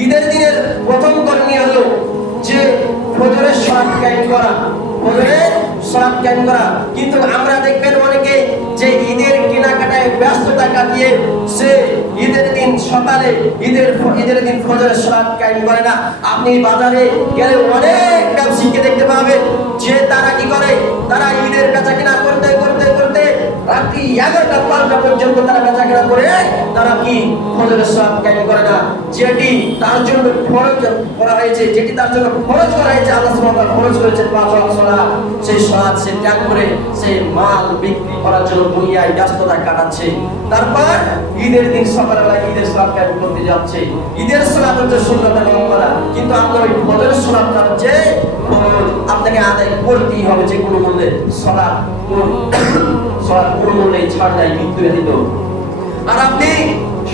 ঈদের দিনের প্রথম করণীয় হলো যে ফজরের সালাত কায়েম করা, ফজরের সালাত কায়েম করা। কিন্তু আমরা দেখবেন অনেকে যে ঈদের কেনাকাটায় ব্যস্ততা কাটিয়ে সে ঈদের দিন সকালে ঈদের দিন ফজরের সালাত কায়েম করে না। আপনি বাজারে গেলে অনেক ব্যবসায়ীকে দেখতে পাবেন যে তারা কি করে, তারা ঈদের বেচাকেনা করতে করতে করতে রাত্রি 11টা-12টা পর্যন্ত তারা বেচাকেনা করে তারা কি ফজরের সালাত কায়েম করে না, যেটি তার জন্য ফরজ করা হয়েছে, যেটি তার জন্য ফরজ করা হয়েছে। আল্লাহ সুবহানাহু ওয়া তাআলা ফরজ করেছেন 5 ওয়াক্ত সালাত, সেই সালাত সে ত্যাগ করে সেই মাল বিক্রি করার জন্য দুনিয়ায় ব্যস্ততা কাটাচ্ছে। তারপর ঈদের দিন সকালবেলা ঈদের সালাত কায়েম করতে যাচ্ছে। ঈদের সালাত হচ্ছে সুন্নাত কায়েম করা, কিন্তু আপনার ওই ফজরের সালাতটা হচ্ছে ফরজ, আপনাকে আদায় করতেই হবে যে কোনো মূল্যে। সালাত কোনো মূল্যে ছাড় নাই, মৃত্যু ব্যতীত। আর আপনি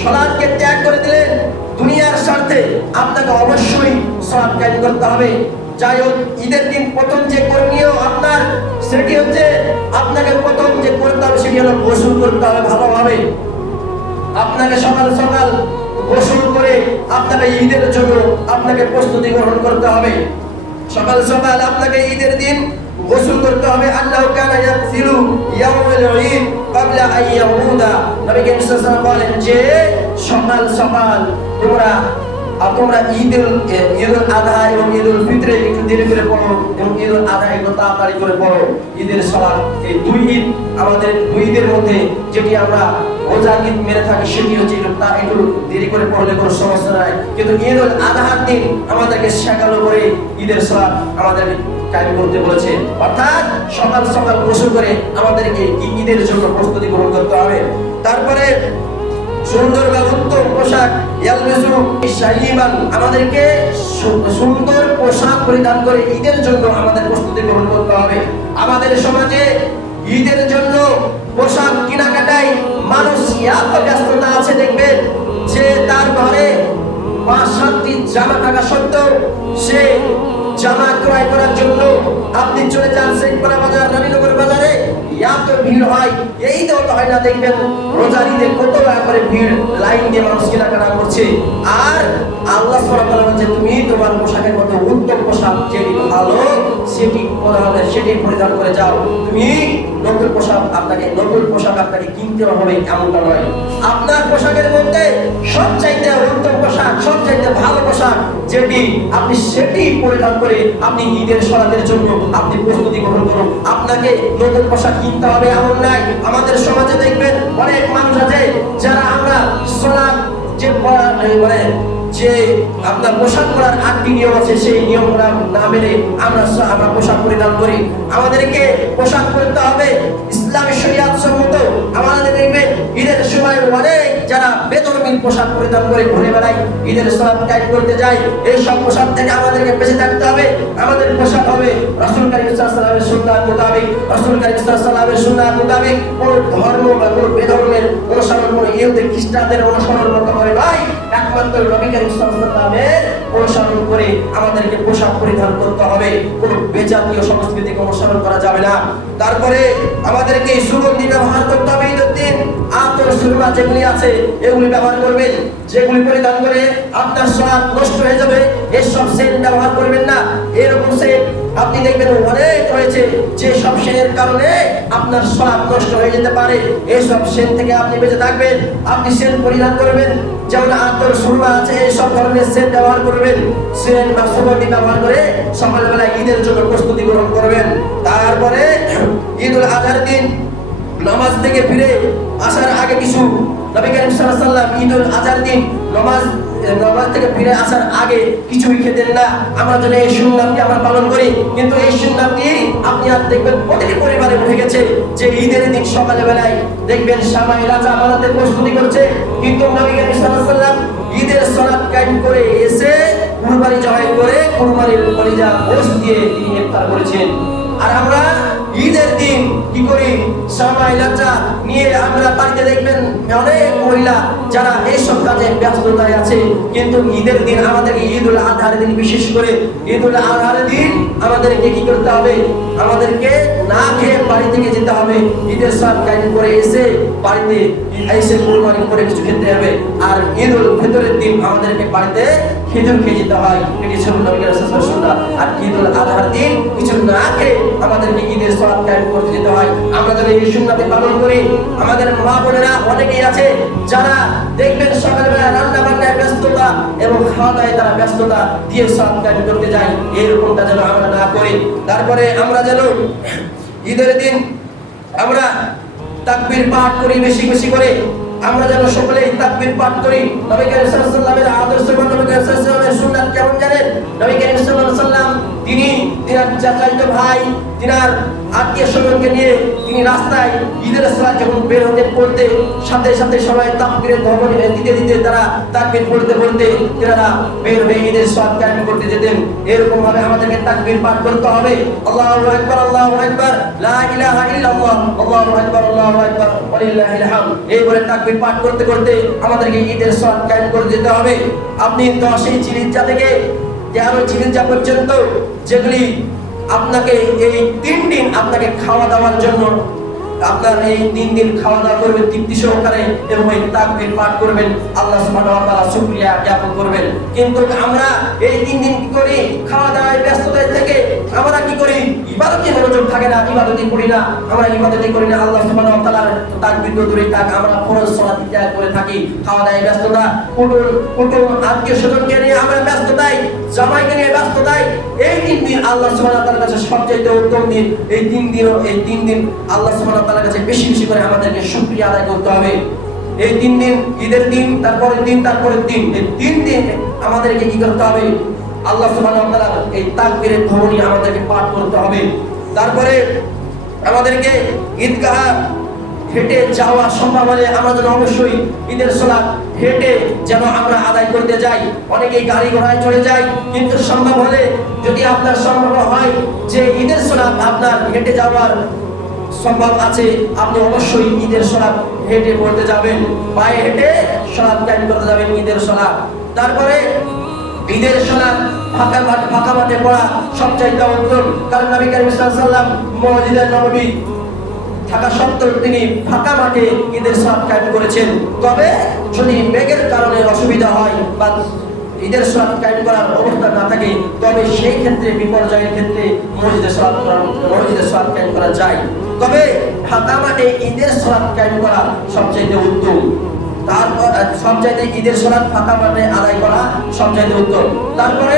সালাতকে ত্যাগ করে দিলেন দুনিয়ার স্বার্থে, আপনাকে অবশ্যই সালাত কায়েম করতে হবে। যাই হোক, ঈদের দিন প্রথম যে করণীয় আপনার, সেটি হচ্ছে আপনাকে প্রথম যে করতে হবে সেটি হলো গোসল করতে হবে ভালোভাবে। আপনাকে সকাল সকাল গোসল করে আপনাকে ঈদের জন্য আপনাকে প্রস্তুতি গ্রহণ করতে হবে। সকাল সকাল আপনাকে ঈদের দিন গোসল করতে হবে। আল্লাহ কানা ইয়াগসিলু ইয়াউমাল ঈদ ক্বাবলা আন ইয়াউদা। নবী করিম সাল্লাল্লাহু আলাইহি ওয়াসাল্লাম বলেন যে সকাল সকাল তোমরা ঈদুল আযহা এবং ঈদুল ফিতরে একটু দেরি করে পড়ো এবং ঈদুল আযহা একটু তাড়াতাড়ি করে পড়ো। ঈদের সালাত, এই দুই ঈদ আমাদের দুই ঈদের মধ্যে যেটি আমরা রোজা ঈদ মেনে থাকি সেটি হচ্ছে একটু দেরি করে পড়লে কোনো সমস্যা নাই, কিন্তু ঈদুল আযহার দিন আমাদেরকে সকাল করে ঈদের সালাত আমাদেরকে কায়েম করতে বলেছে। অর্থাৎ সকাল সকাল গোসল করে আমাদেরকে ঈদের জন্য প্রস্তুতি গ্রহণ করতে হবে। তারপরে সুন্দর বা উত্তম পোশাক, ইয়ালবিসু শাইবান, আমাদেরকে সুন্দর পোশাক পরিধান করে ঈদের জন্য আমাদের প্রস্তুতি গ্রহণ করতে হবে। আমাদের সমাজে ঈদের জন্য পোশাক কেনাকাটায় মানুষ এত ব্যস্ততা আছে, দেখবেন যে তার ঘরে 5-7টি জামা থাকা সত্ত্বেও সে জামা ক্রয় করার জন্য আপনি চলে যান শেখপাড়া বাজার, রানীনগর বাজারে, এত ভিড় হয়। এই তো হয় না, দেখবেন রোজার ঈদে কত করে ভিড়, লাইন দিয়ে মানুষ কেনাকাটা করছে। আর আল্লাহ সুবহানাহু ওয়া তাআলা বলেন যে তুমি তোমার পোশাকের মধ্যে উত্তম পোশাক যেটি ভালো সেটি পরা হবে, সেটি পরিধান করে যাও। তুমি নতুন পোশাক আপনাকে কিনতে হবে এমনটা নয়। আপনার পোশাকের মধ্যে সবচাইতে উত্তম পোশাক, সবচাইতে ভালো পোশাক যেটি আপনি সেটি পরিধান করে আপনি ঈদের সালাতের জন্য আপনি প্রস্তুতি গ্রহণ করুন। আপনাকে নতুন পোশাক কিনতে হবে এমন নাই। আমাদের সমাজে দেখবেন অনেক মানুষ আছে যারা আমরা সালাত যে আপনার পোশাক পরার 8টি নিয়ম আছে, সেই নিয়মগুলো না মেনে আমরা পোশাক পরিধান করি। আমাদেরকে পোশাক পরতে হবে ইসলামী শরীয়ত সম্মত। আমাদের দেখবেন ঈদের সময় অনেক যারা বেধর্মী পোশাক পরিধান করে ঘুরে বেড়ায়, ঈদের সালাত কায়েম করতে যায়। এই সব পোশাক থেকে আমাদেরকে বেঁচে থাকতে হবে। আমাদের পোশাক হবে রাসূল কারীম সাল্লাল্লাহু আলাইহি ওয়াসাল্লামের সুন্নাত মোতাবেক। রাসূল কারীম সাল্লাল্লাহু আলাইহি ওয়াসাল্লামের সুন্নাত মোতাবেক কোন ধর্ম বা কোন বেধর্মের অনুসরণ, কোন ইহুদি খ্রিস্টানদের অনুসরণ করতে হবে ভাই, একমাত্র নবী কারীম সাল্লাল্লাহু আলাইহি ওয়াসাল্লামের অনুসরণ করে আমাদেরকে পোশাক পরিধান করতে হবে। কোন বেজাতীয় সংস্কৃতিকে অনুসরণ করা যাবে না। তারপরে আমাদেরকে সুগন্ধি ব্যবহার করতে হবে ঈদের দিন। আতর সুরমা যেগুলি আছে এগুলি ব্যবহার করবেন, যেগুলি পরিধান করে আপনার সালাত নষ্ট হয়ে যাবে এসব সেন্ট ব্যবহার করবেন না। এরকম সেন্ট আপনি দেখবেন অনেক রয়েছে, যে সব সেন্টের কারণে আপনার সালাত নষ্ট হয়ে যেতে পারে। এইসব সেন্ট থেকে আপনি বেঁচে থাকবেন। আপনি সেন্ট পরিধান করবেন, যেমন আতর সুরমা আছে, এইসব ধরনের সেন্ট ব্যবহার করবেন। সেন্ট বা সুগন্ধি ব্যবহার করে সকালবেলা ঈদের জন্য প্রস্তুতি গ্রহণ করবেন। তারপরে ঈদুল আযহার দিন নামাজ থেকে ফিরে আসার আগে কিছু, নবী করিম সাল্লাল্লাহু আলাইহি ওয়াসাল্লাম ঈদুল আযহার দিন নামাজ থেকে ফিরে আসার আগে কিছুই খেতেন না। আমরা যেন এই সুন্নাতটি আমরা পালন করি, কিন্তু এই সুন্নাতটি আপনি আর দেখবেন প্রতিটি পরিবারে উঠে গেছে যে ঈদের দিন সকালে বেলায় দেখবেন সামাই রাজা বানাতে প্রস্তুতি করছে, কিন্তু নবী করিম সাল্লাল্লাহু আলাইহি ওয়াসাল্লাম ঈদের সালাত কায়েম করে এসে কুরবানি জবাই করে কুরবানির কলিজা গোশত দিয়ে তিনি ইফতার করেছেন। আর আমরা ঈদের দিন কি করি সময় লজ্জা নিয়ে আমরা বাড়িতে দেখবেন অনেক মহিলা যারা এইসব কাজে ব্যস্ততায় আছে, কিন্তু ঈদের দিন আমাদেরকে ঈদুল আজহার দিন বিশেষ করে ঈদুল আজহার দিন আমাদেরকে কি করতে হবে, আমাদেরকে না খেয়ে বাড়ি থেকে যেতে হবে, ঈদের সব কাজ করে এসে বাড়িতে এসে কুরবানি করে কিছু খেতে হবে। আর ঈদুল ফিতরের দিন আমাদেরকে বাড়িতে খেজুর খেয়ে যেতে হয়, এটি ছিল নবীর সুন্নাহ। আর ঈদুল আজহার দিন কিছু না খেয়ে আমাদেরকে ঈদের সব কাজ করতে যেতে হয়। আমরা যদি এই সুন্নাহটি পালন করি, আমাদের মা বোনেরা অনেকেই আছে যারা দেখবেন সকালবেলা রান্না বান্নায় ব্যস্ততা এবং খাওয়া দাওয়ায় তারা ব্যস্ততা দিয়ে সব কাজ করতে যায়, এরকমটা যেন আমরা না করি। তারপরে আমরা যেন ঈদের দিন আমরা তাকবীর পাঠ করি বেশি বেশি করে, আমরা যেন সকলেই তাকবীর পাঠ করি। নবী করিম সাল্লাল্লাহু আলাইহি ওয়াসাল্লামের আদর্শ বা নবী করিম সাল্লাল্লাহু আলাইহি ওয়াসাল্লামের সুন্নাত কেমন জানেন? নবী করিম সাল্লাল্লাহু আলাইহি ওয়াসাল্লাম তিনার চাচাতো ভাই, তিনার আত্মীয় স্বজনকে নিয়ে তিনি রাস্তায় ঈদের সালাত যখন বের হতে পড়তে সাথে সাথে সবাই তাকবীরের ধ্বনি দিতে দিতে তারা তাকবীর পড়তে পড়তে তারা বের হয়ে ঈদের সালাত কায়েম করতে যেতেন। এরকম ভাবে আমাদেরকে তাকবীর পাঠ করতে হবে। আল্লাহু আকবার, আল্লাহু আকবার, লা ইলাহা ইল্লাল্লাহ, আল্লাহু আকবার, আল্লাহু আকবার, ওয়ালিল্লাহিল হামদ। এই বলে তাকবীর পাঠ করতে করতে আমাদেরকে ঈদের সালাত কায়েম করে যেতে হবে। আপনি 10 জিলহিজ্জা থেকে 13 জিলহিজ্জা পর্যন্ত যেগুলি আপনাকে এই 3 দিন আপনাকে খাওয়া দাওয়ার জন্য আপনার এই 3 দিন খাওয়া দাওয়া করবেন তৃপ্তি সহকারে এবং এই তাকবীর পাঠ করবেন, আল্লাহ সুবহানাহু ওয়া তাআলা শুকরিয়া জ্ঞাপন করবেন। কিন্তু আমরা এই 3 দিন কি করি, খাওয়া দাওয়ায় ব্যস্ততায় থেকে আমরা কি করি, ইবাদতে মনোযোগ থাকে না, ইবাদতই করি না, আমরা ইবাদতই করি না। আল্লাহ সুবহানাহু ওয়া তাআলার তাকবীর দূরে থাক, আমরা ফরজ সালাত ত্যাগ করে থাকি। খাওয়া দাওয়ায় ব্যস্ততা, কুটুম আত্মীয় স্বজনকে নিয়ে আমরা ব্যস্ততায়, জামাইকে নিয়ে ব্যস্ততায়, এই 3 দিন আল্লাহ সুবহানাহু ওয়া তাআলার কাছে সবচেয়ে উত্তম দিন। এই 3 দিন আল্লাহ সুবহানাহু ওয়া তাআলার কাছে বেশি বেশি করে আমাদেরকে শুকরিয়া আদায় করতে হবে। এই 3 দিন, ঈদের দিন, তারপরের দিন, তারপরের দিন, এই 3 দিন আমাদেরকে কি করতে হবে, আল্লাহ সুবহানাহু ওয়া তাআলার এই তাকবীরের ধ্বনি আমাদেরকে পাঠ করতে হবে। তারপরে আমাদেরকে ঈদগাহ হেঁটে যাওয়া সম্ভব হলে আমরা যেন অবশ্যই ঈদের সালাত হেঁটে যেন আমরা আদায় করতে যাই। অনেকেই গাড়ি ঘোড়ায় চলে যায়, কিন্তু সম্ভব হলে যদি আপনার সম্ভব হয় যে ঈদের সালাত আপনার হেঁটে যাওয়ার সম্ভব আছে, আপনি অবশ্যই ঈদের সালাত হেঁটে পড়তে যাবেন, পায়ে হেঁটে সালাত কায়েম করতে যাবেন ঈদের সালাত। তারপরে ঈদের সালাত ফাঁকা মাঠে পড়া সবচাইতে উত্তম, কারণ নবী করিম সাল্লাল্লাহু আলাইহি ওয়াসাল্লাম মসজিদে নববী থাকা সত্ত্বেও তিনি ফাঁকা মাঠে ঈদের সালাত কায়েম করেছেন। তবে যদি মেঘের কারণে অসুবিধা হয় বা ঈদের সালাত কায়েম করার অবস্থা না থাকে, তবে সেই ক্ষেত্রে বিপর্যয়ের ক্ষেত্রে মসজিদে সালাত কায়েম করা যায়। তবে ফাঁকা মাঠে ঈদের সালাত কায়েম করা সবচেয়ে উত্তম। তারপর সবচাইতে ঈদের সালাত ফাঁকা মাঠে আদায় করা সবচাইতে উত্তম। তারপরে